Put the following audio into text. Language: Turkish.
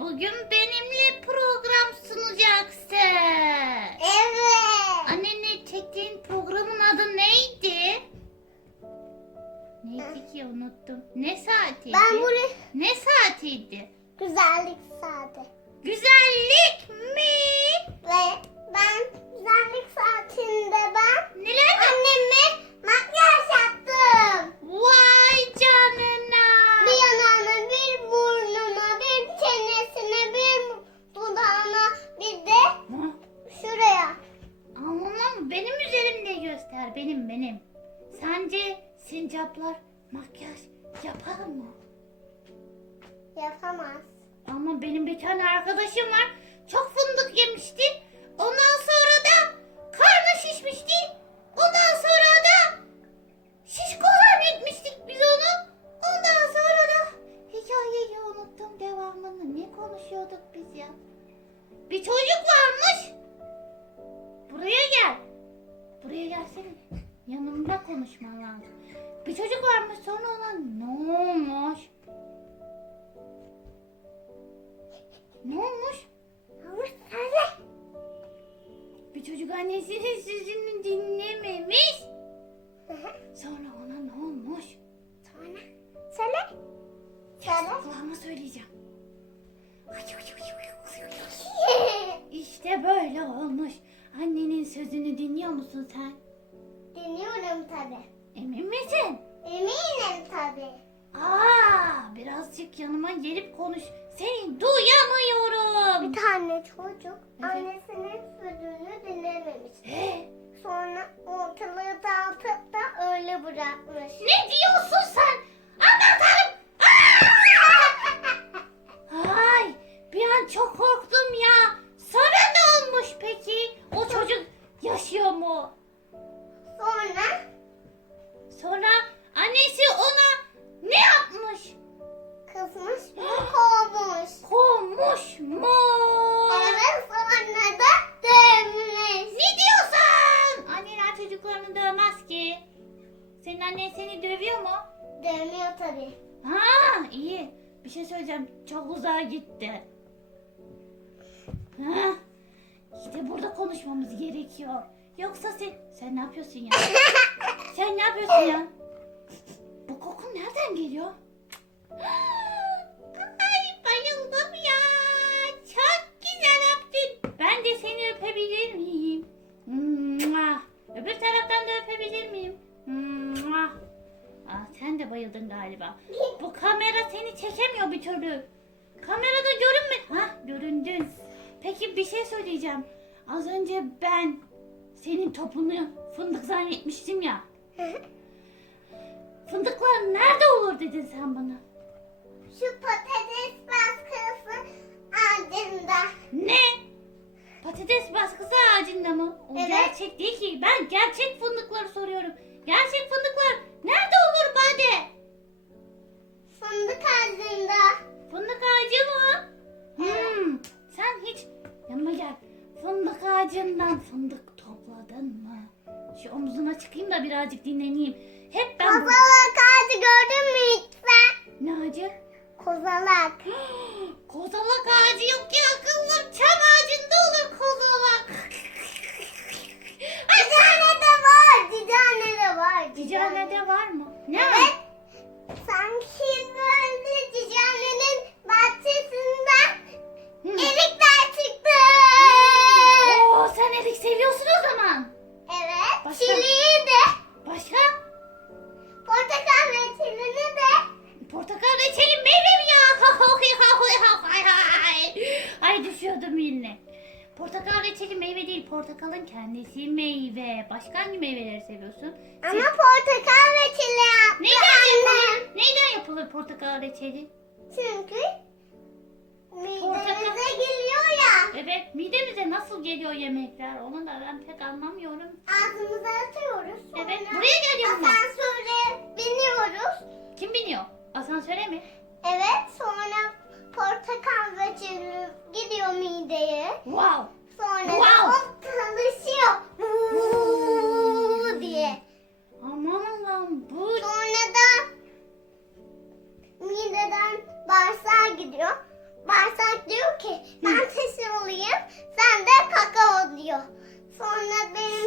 bugün benimle program sunacaksın. Evet. Annenle çektiğin programın adı neydi? Neydi ki unuttum. Ne saatiydi? Ben buraya Ne saatiydi? güzellik saati. Güzellik mi? Ve Benim benim. Sence sincaplar makyaj yapar mı? Yapamaz. Ama benim bir tane arkadaşım var. Çok fındık yemişti. Ondan sonra da karnı şişmişti. Ondan sonra da şişko zannetmiştik biz onu. Ondan sonra da hikayeyi unuttum devamını. Ne konuşuyorduk biz ya? Bir çocuk varmış. Buraya gel. Buraya gelsene. Yanımda konuşman lazım. Bir çocuk varmış sonra ona ne olmuş? Ne olmuş? Sarı. Bir çocuk annesinin sözünü dinlememiş. Sonra ona ne olmuş? Sonra söyle. Söyle. Kulağıma söyleyeceğim. İşte böyle olmuş. Annenin sözünü dinliyor musun sen? Dinliyorum tabi. Emin misin? Eminim tabi. Aa, birazcık yanıma gelip konuş. Seni duyamıyorum. Bir tane çocuk Evet. annesinin sözünü dinlememiş. He, Sonra ortalığı dağıtıp da öyle bırakmış. ne diyorsun sen? Dövmüyor tabi. Ha iyi. Bir şey söyleyeceğim. Çok uzağa gitti. Ha, işte burada konuşmamız gerekiyor. Yoksa sen... Sen ne yapıyorsun ya? sen ne yapıyorsun ya? Bu koku nereden geliyor? Ay bayıldım ya. Çok güzel öptün. Ben de seni öpebilir miyim? Öbür taraftan da öpebilir miyim? Aa, sen de bayıldın galiba. Bu kamera seni çekemiyor bir türlü. Kamerada görünme. Ha göründün. Peki bir şey söyleyeceğim. Az önce ben senin topunu fındık zannetmiştim ya. Fındıklar nerede olur dedin sen bana. Şu patates baskısı ağacında. Ne? Patates baskısı ağacında mı? O Evet. gerçek değil ki. Ben gerçek fındıkları soruyorum. Gerçek fındıklar fındık topladın mı? Şu omzuna çıkayım da birazcık dinleneyim. Hep ben... Kozalak ağacı gördün mü sen? Ne ağacı? Kozalak. Kozalak ağacı yok Reçeli meyve değil. Portakalın kendisi meyve. Başka hangi meyveleri seviyorsun? Ama Sen- portakal reçeli yaptı Neyden annem. yapılır? Neyden yapılır portakal reçeli? Çünkü Portakal. midemize geliyor ya. Evet midemize nasıl geliyor yemekler? Onu da ben pek anlamıyorum. Ağzımıza atıyoruz. Sonra Evet buraya gel yanıma. Asansöre biniyoruz. Kim biniyor? Asansöre mi? bağırsağa gidiyor. Bağırsak diyor ki ben sesin olayım sen de kakao diyor. Sonra benim